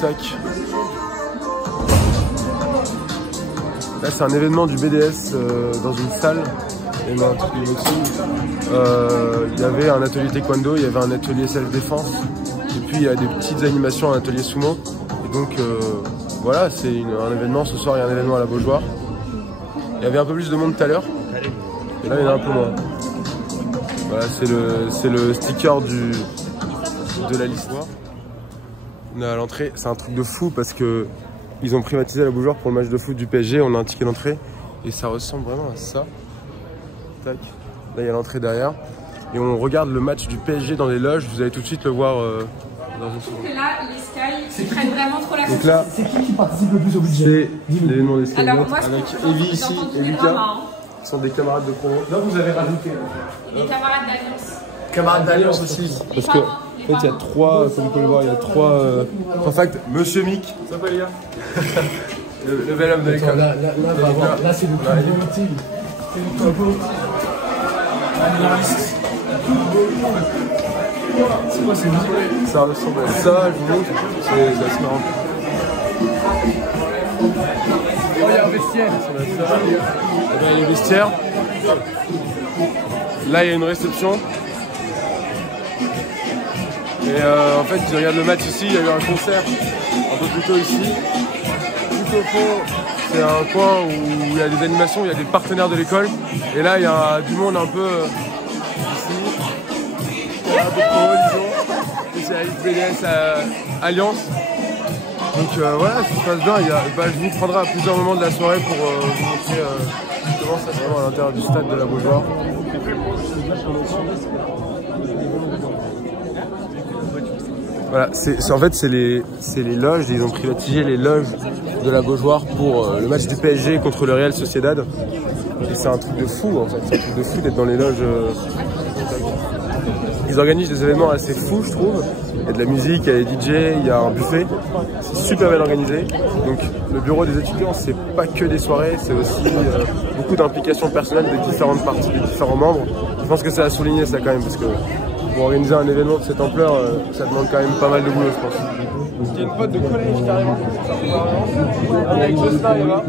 Tac. Là c'est un événement du BDS dans une salle. Et ben, un truc de boxing. Il y avait un atelier taekwondo, il y avait un atelier self-défense. Et puis il y a des petites animations, un atelier sumo. Et donc voilà, c'est un événement. Ce soir il y a un événement à la Beaujoire. Il y avait un peu plus de monde tout à l'heure. Et là il y en a un peu moins. Voilà, c'est le sticker de la liste. On est à l'entrée, c'est un truc de fou parce que ils ont privatisé la Beaujoire pour le match de foot du PSG. On a un ticket d'entrée et ça ressemble vraiment à ça. Tac. Là il y a l'entrée derrière. Et on regarde le match du PSG dans les loges. Vous allez tout de suite le voir dans une seconde. Là, les Sky, ils prennent vraiment trop la donc là, c'est qui participe le plus au budget? C'est l'événement des Sky avec Evie ici et Lucas. Qui sont des camarades de promo. Là vous avez rajouté. Les camarades d'Alliance. Camarades d'Alliance aussi. Parce que en fait il y a trois, comme vous pouvez le voir, il y a trois facts. Monsieur Mick, ça va les gars? Le bel homme de l'école. Là c'est le plus team. C'est le plus beau. C'est quoi ces musiques? Ça ressemble à ça, je vous montre. C'est assez marrant. Oh, il y a un vestiaire. Il y a le vestiaire. Là, il y a une réception. Et en fait, je regarde le match ici. Il y a eu un concert un peu plus tôt ici. Tout au fond, c'est un coin où il y a des animations, il y a des partenaires de l'école. Et là, il y a du monde un peu ici. Il y a un peu de pro, disons. Spécialiste BDS Alliance. Donc voilà, ça se passe bien. Je vous prendrai à plusieurs moments de la soirée pour vous montrer comment ça se passe à l'intérieur du stade de la Beaujoire. Voilà, en fait c'est les loges, ils ont privatisé les loges de la Beaujoire pour le match du PSG contre le Real Sociedad. Et c'est un truc de fou en fait, c'est un truc de fou d'être dans les loges. Ils organisent des événements assez fous je trouve. Il y a de la musique, il y a des DJ, il y a un buffet. C'est super bien organisé. Donc le bureau des étudiants, c'est pas que des soirées, c'est aussi beaucoup d'implications personnelles des différentes parties, des différents membres. Je pense que c'est à souligner ça quand même parce que pour organiser un événement de cette ampleur, ça demande quand même pas mal de boulot je pense. Il y a une pote de collège carrément. On est avec Jocelyn et là.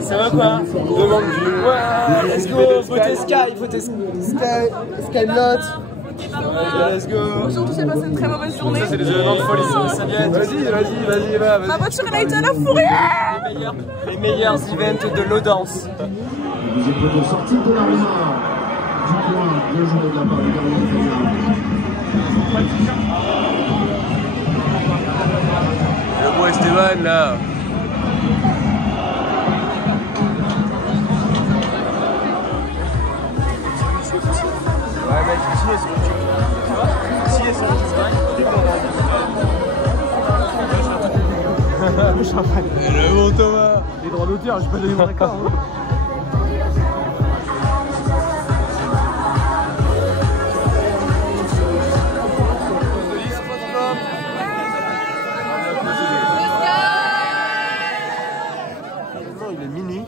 Ça va quoi? Demande du... Ouais, let's go, votez Sky, votez Sky Note. Let's go. Surtout, c'est passé une très mauvaise journée. Ça, c'est des événements de folie. Vas-y, va. Ma voiture, elle a été à la fourrière. Les meilleurs events de l'Audence. Vous êtes sortis de l'arena. Du point, bien joué de la part du gardien. Le beau Esteban là. Ouais mec, le bon Thomas. Les droits d'auteur, j'ai pas donné mon accord. Il est minuit.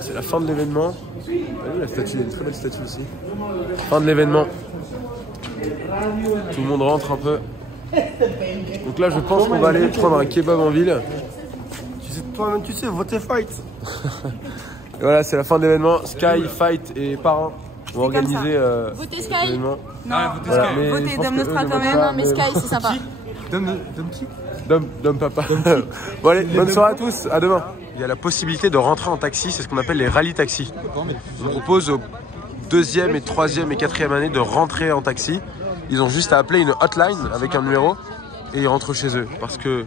C'est la fin de l'événement. La statue, il y a une très belle statue aussi. Fin de l'événement. Tout le monde rentre un peu. Donc là, je pense qu'on va aller prendre un kebab en ville. Toi-même, tu sais, votez fight. Et voilà, c'est la fin de l'événement. Sky, Fight et Parrain vont organiser Votez cet Sky. événement. Non, Voilà, mais votez je pense Dom que Nostra eux ne quand votent même. pas, Mais Sky, c'est sympa. Dom qui? Dom Papa. Bon allez, bonne soirée à tous, à demain. Il y a la possibilité de rentrer en taxi, c'est ce qu'on appelle les rallye taxis. On propose aux 2e et 3e et 4e année de rentrer en taxi. Ils ont juste à appeler une hotline avec un numéro et ils rentrent chez eux. Parce que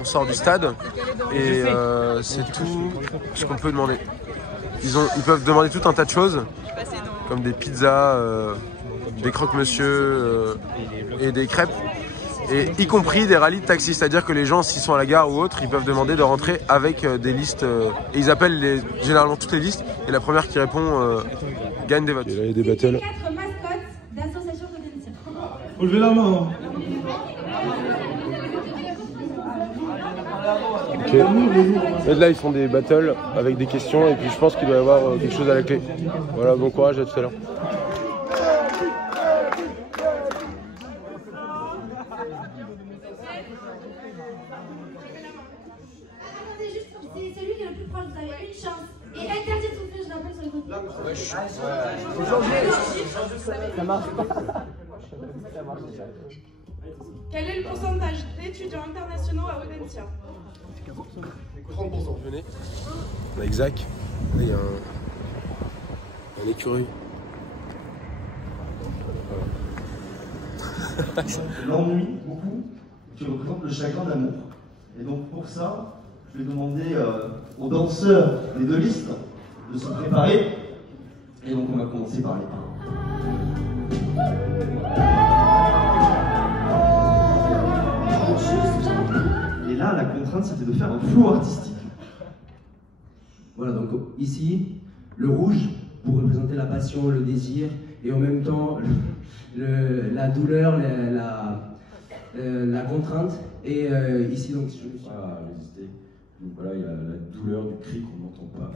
on sort du stade et c'est tout ce qu'on peut demander. Ils peuvent demander tout un tas de choses, comme des pizzas, des croque-monsieur et des crêpes. Et y compris des rallyes de taxi, c'est-à-dire que les gens, s'ils sont à la gare ou autre, ils peuvent demander de rentrer avec des listes. Et ils appellent généralement toutes les listes. Et la première qui répond gagne des votes. Et là, il y a des battles. 4 mascottes d'associations féminines. Levez la main. Ok. Et là, ils font des battles avec des questions. Et puis, je pense qu'il doit y avoir quelque chose à la clé. Voilà, bon courage, à tout à l'heure. Attendez, juste, c'est celui qui est le plus proche, vous avez une chance. Et interdit de souffler, je l'appelle sur le côté. Ça marche pas. Quel est le pourcentage d'étudiants internationaux à Audencia? 30%. Venez. On a Isaac. Là, il y a un écureuil. L'ennui, beaucoup, qui représente le chagrin d'amour. Et donc pour ça, je vais demander aux danseurs des deux listes de se préparer. Et donc on va commencer par les parents. Et là, la contrainte, c'était de faire un flow artistique. Voilà, donc ici, le rouge pour représenter la passion, le désir, et en même temps la douleur, la contrainte. Et ici, donc, je ne suis pas résisté. Donc voilà, il y a la douleur du cri qu'on n'entend pas.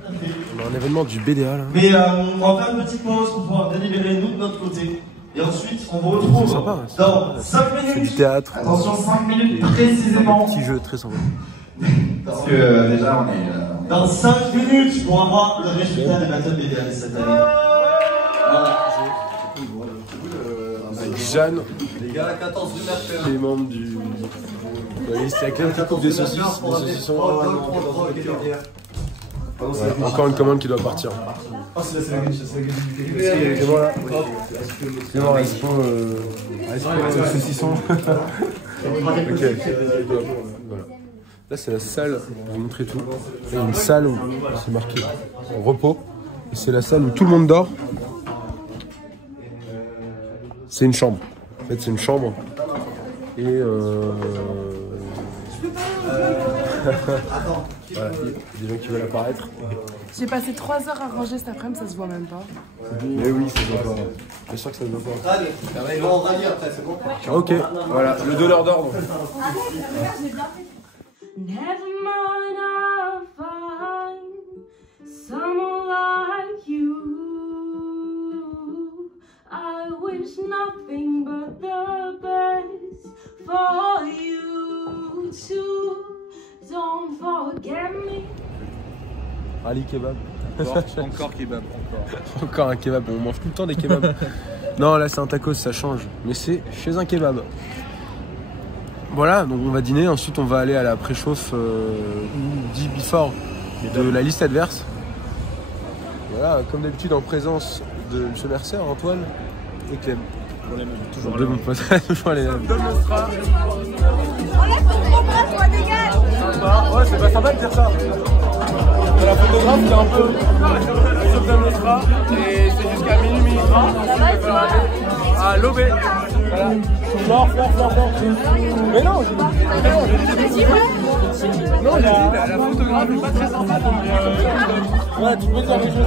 On a un événement du BDA là. Mais on va faire une petite pause pour pouvoir délibérer nous de notre côté. Et ensuite, on vous retrouve sympa, dans 5 minutes. C'est du théâtre. Attention, 5 minutes précisément. Petit jeu très sympa. Parce que déjà, on est dans 5 minutes pour avoir le résultat des battles BDA de cette année. Avec Jeanne, Les gars, 14 du matin. les membres du. La liste, il y a quelqu'un qui coupe des saucisses. Des saucissons. Encore une commande qui doit partir. Ah, c'est la gueule, c'est la gueule. C'est bon là. C'est bon, Respo saucisson. Ok. Voilà. Là, c'est la salle. Je vais vous montrer tout. Là, il y a une salle où c'est marqué repos. Et c'est la salle où tout le monde dort. C'est une chambre. En fait, c'est une chambre. Et voilà, il y a des gens qui veulent apparaître. J'ai passé 3 heures à ranger cet après-midi, ça se voit même pas. Mais oui, ça se voit pas. Bien sûr que ça se voit pas. Ils vont en rallier après, c'est bon. Ok, voilà, le donneur d'ordre. Never mind, I'll find someone like you. I wish nothing but the best for you too. Don't forget me. Ali kebab. Encore kebab, encore. Encore un kebab, on mange tout le temps des kebabs. Non, là c'est un tacos, ça change. Mais c'est chez un kebab. Voilà, donc on va dîner, ensuite on va aller à la préchauffe dit before de la liste adverse. Voilà, comme d'habitude en présence de M. Mercer, Antoine et Clem. Toujours les mêmes potes. Toujours les mêmes. Enlève ton gros bras, toi, dégage. Ouais, c'est pas sympa de dire ça. La photographe, c'est un peu sauf d'un Nostra et c'est jusqu'à minuit. À l'obé. Voilà. Fort. Mais non, non, la photographe est pas très sympa. Donc, voilà, tu peux dire des choses.